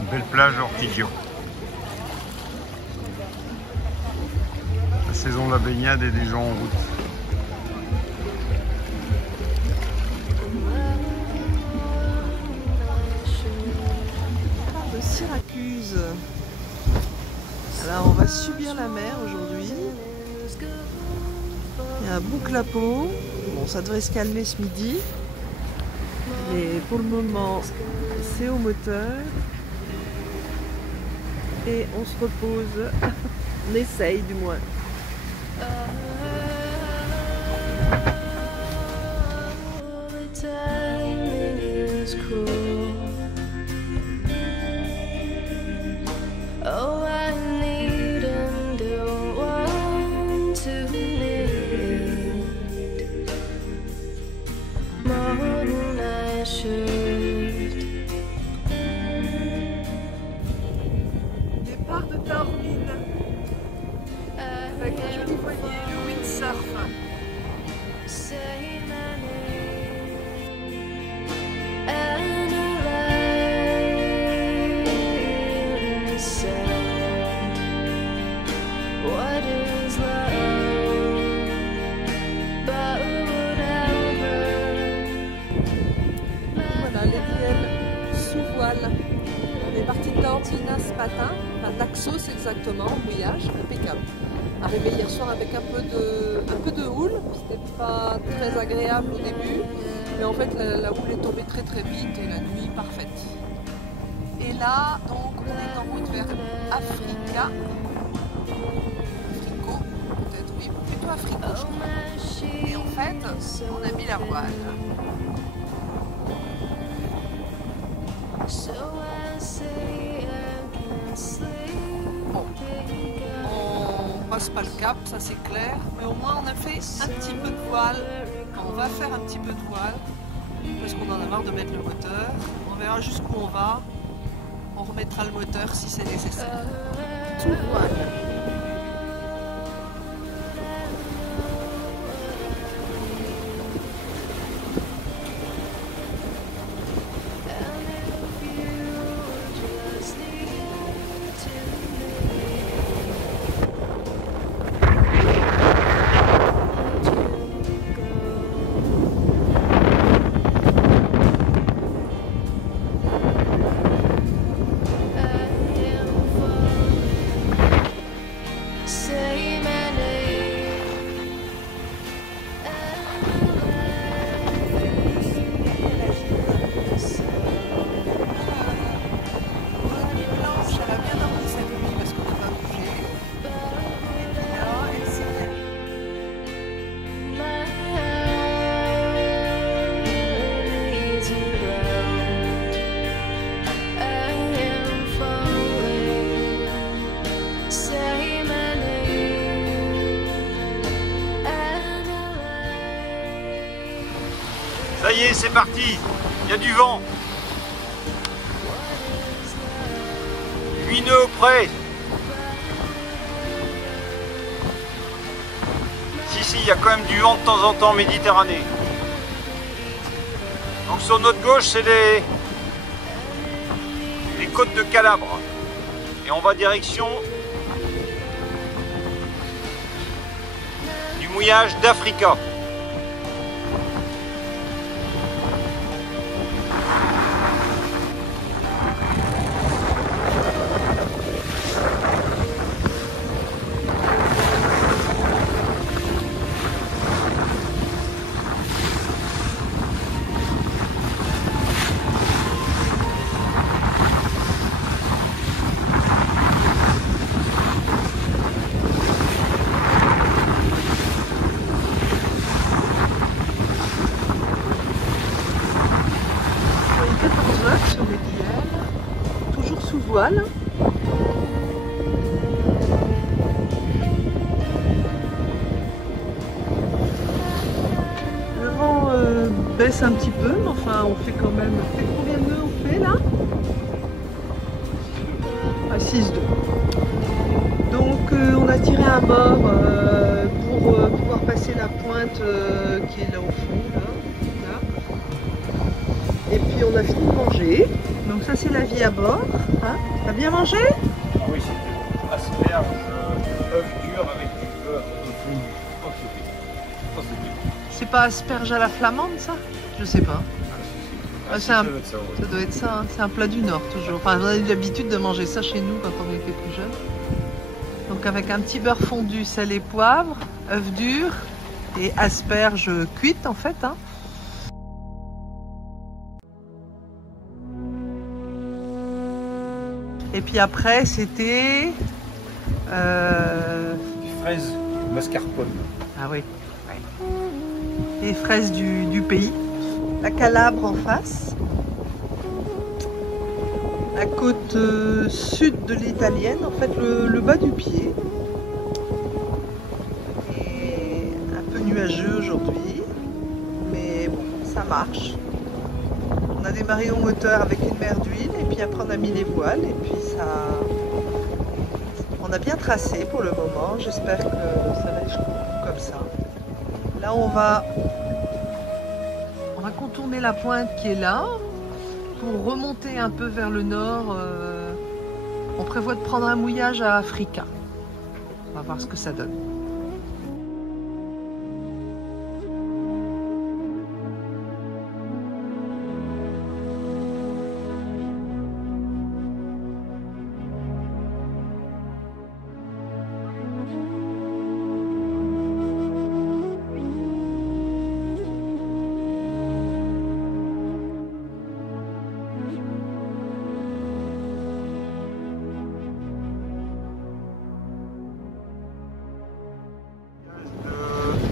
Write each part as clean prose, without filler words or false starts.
Une belle plage Ortigia. La saison de la baignade et des gens en route. De Syracuse. Alors on va subir la mer aujourd'hui. Il y a un bon clapot. Bon, ça devrait se calmer ce midi. Mais pour le moment, c'est au moteur. Et on se repose. On essaye du moins. Départ de Taormine avec un joli voilier, le windsurf. Voilà les riels sous voile. On est parti de Taormine ce matin, enfin d'Axos exactement, en mouillage, impeccable. Arrivé hier soir avec un peu de houle, c'était pas très agréable au début, mais en fait la houle est tombée très très vite et la nuit parfaite. Et là, donc on est en route vers Africa. Africo, peut-être, oui, plutôt Africo je crois. Et en fait, on a mis la voile. Bon, on passe pas le cap, ça c'est clair, mais au moins on a fait un petit peu de voile. On va faire un petit peu de voile parce qu'on en a marre de mettre le moteur. On verra jusqu'où on va. On remettra le moteur si c'est nécessaire. Tout voile. Ça y est, c'est parti. Il y a du vent. 8 nœuds près. Si, il y a quand même du vent de temps en temps, Méditerranée. Donc sur notre gauche, c'est les côtes de Calabre. Et on va direction du mouillage d'Africa. Sur les guielles, toujours sous voile. Le vent baisse un petit peu, mais enfin on fait quand même. Combien de nœuds on fait là? À 6,2. Donc on a tiré un bord pour pouvoir passer la pointe qui est là au fond, là. Et puis on a fini de manger. Donc ça c'est la vie à bord. Hein? T'as bien mangé? Ah oui, c'était asperges, œufs durs avec du beurre fondu. Oh, c'était. C'est pas asperge à la flamande ça? Je sais pas. Ah, Ça doit être ça, ouais. doit être ça, hein. C'est un plat du Nord toujours. Enfin, on a eu l'habitude de manger ça chez nous quand on était plus jeune. Donc avec un petit beurre fondu, sel et poivre, œufs durs et asperges cuites en fait. Hein. Et puis après c'était... Des fraises mascarpone. Ah oui. Les fraises du pays. La Calabre en face. La côte sud de l'italienne, en fait le bas du pied. Et un peu nuageux aujourd'hui, mais bon, ça marche. On a démarré au moteur avec une mer d'huile et puis après on a mis les voiles et puis ça... On a bien tracé pour le moment, j'espère que ça va être comme ça. Là on va contourner la pointe qui est là. Pour remonter un peu vers le nord, on prévoit de prendre un mouillage à Africa. On va voir ce que ça donne.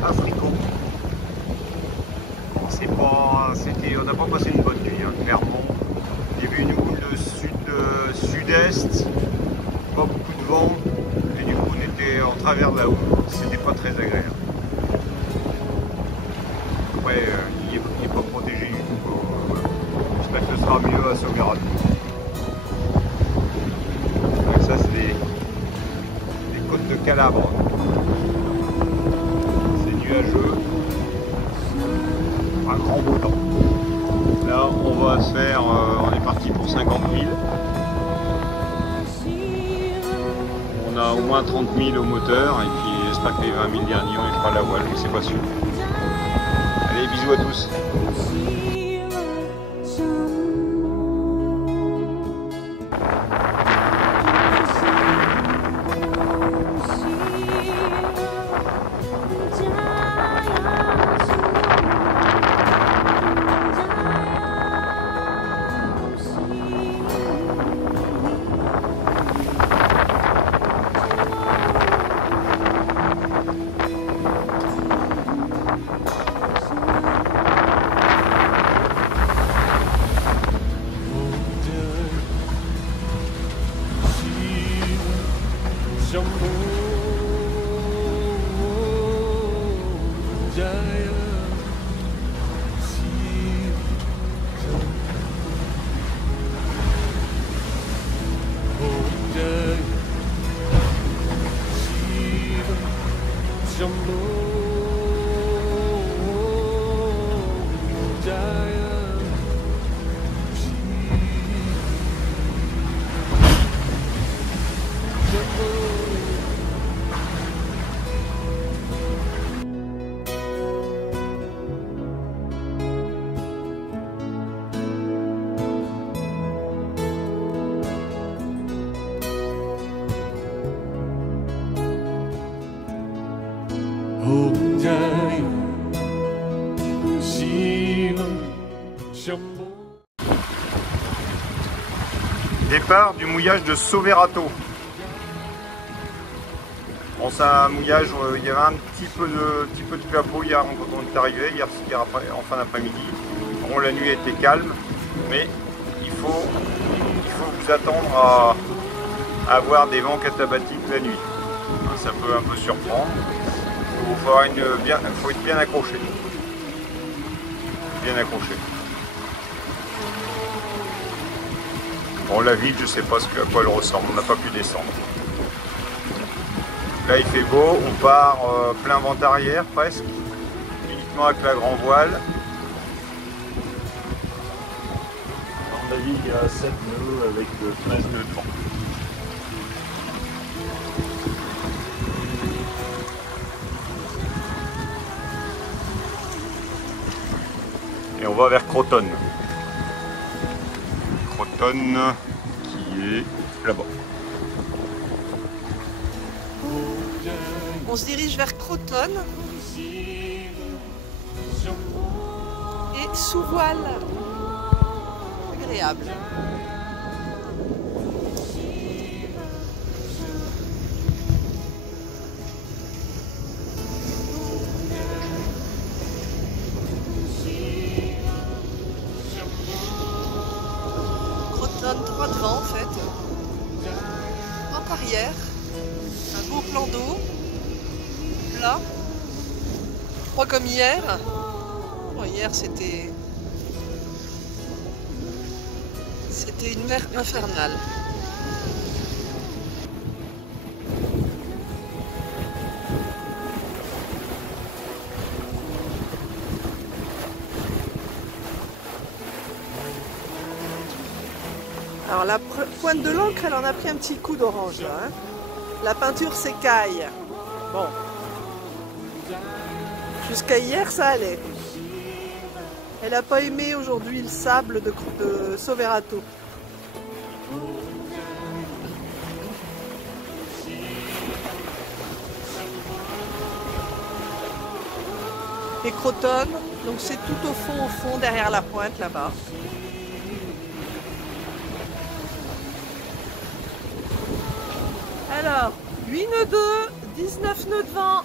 Africain. On n'a pas passé une bonne nuit, hein, clairement. Il y avait une houle de sud-est, pas beaucoup de vent, et du coup on était en travers de la houle. C'était pas très agréable. Après, il n'est pas protégé du tout. Voilà. J'espère que ce sera mieux à Soverato. Donc ça c'est les côtes de Calabre. Nuageux, un grand beau temps. Là, on va se faire, on est parti pour 50 000. On a au moins 30 000 au moteur, et puis j'espère que les 20 000 derniers, on les fera à la voile, mais c'est pas sûr. Allez, bisous à tous. Départ du mouillage de Soverato. Bon, c'est un mouillage, il y avait un petit peu de clapot hier quand on est arrivé, hier en fin d'après-midi. Bon, la nuit était calme, mais il faut vous attendre à avoir des vents catabatiques la nuit. Ça peut un peu surprendre. Il faut être bien accroché. Bien accroché. Bon, la ville, je ne sais pas à quoi elle ressemble, on n'a pas pu descendre. Là il fait beau, on part plein vent arrière presque, uniquement avec la grand voile. On navigue à 7 nœuds avec 13 nœuds de vent. Et on va vers Croton. Croton qui est là-bas. On se dirige vers Croton et sous voile. Agréable. Croton, droit devant en fait. En arrière. Un beau plan d'eau. Là, froid comme hier. Bon, hier c'était une mer infernale. Alors la pointe de l'encre, elle en a pris un petit coup d'orange là. Hein. La peinture s'écaille. Bon. Jusqu'à hier, ça allait. Elle n'a pas aimé aujourd'hui le sable de Soverato. Et Croton, donc c'est tout au fond, derrière la pointe là-bas. Alors, 8 nœuds 2, 19 nœuds de vent.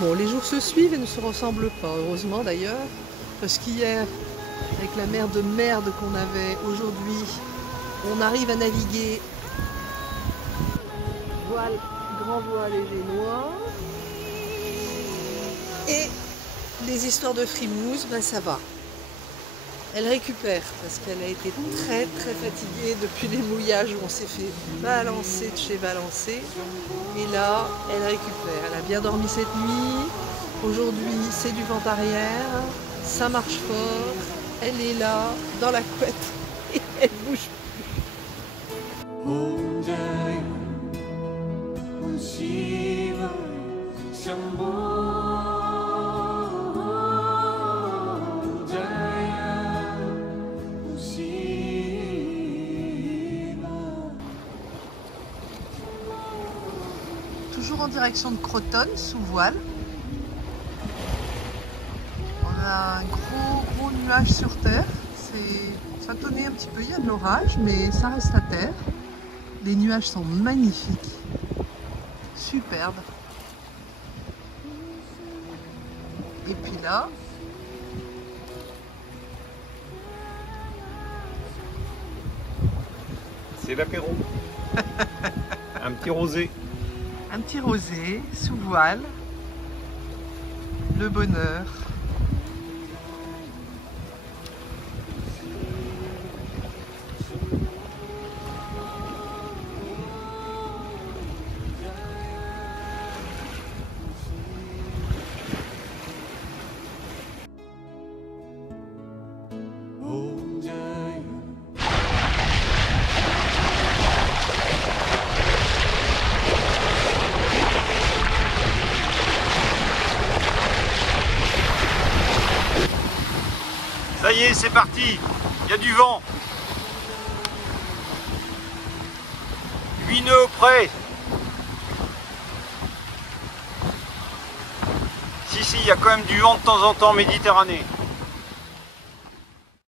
Bon, les jours se suivent et ne se ressemblent pas, heureusement d'ailleurs, parce qu'hier, avec la mer de merde qu'on avait aujourd'hui, on arrive à naviguer voile, grand voile et génois, et les histoires de frimousse, ben ça va. Elle récupère parce qu'elle a été très fatiguée depuis les mouillages où on s'est fait balancer de chez balancer. Et là, elle récupère. Elle a bien dormi cette nuit. Aujourd'hui, c'est du vent arrière. Ça marche fort. Elle est là, dans la couette. Et elle bouge toujours en direction de Croton, sous voile. On a un gros nuage sur terre. Ça tonnait un petit peu, il y a de l'orage, mais ça reste à terre. Les nuages sont magnifiques. Superbes. Et puis là, c'est l'apéro. Un petit rosé. un petit rosé sous voile. Le bonheur. Ça y est, c'est parti. Il y a du vent. 8 nœuds près. Si, il y a quand même du vent de temps en temps, Méditerranée.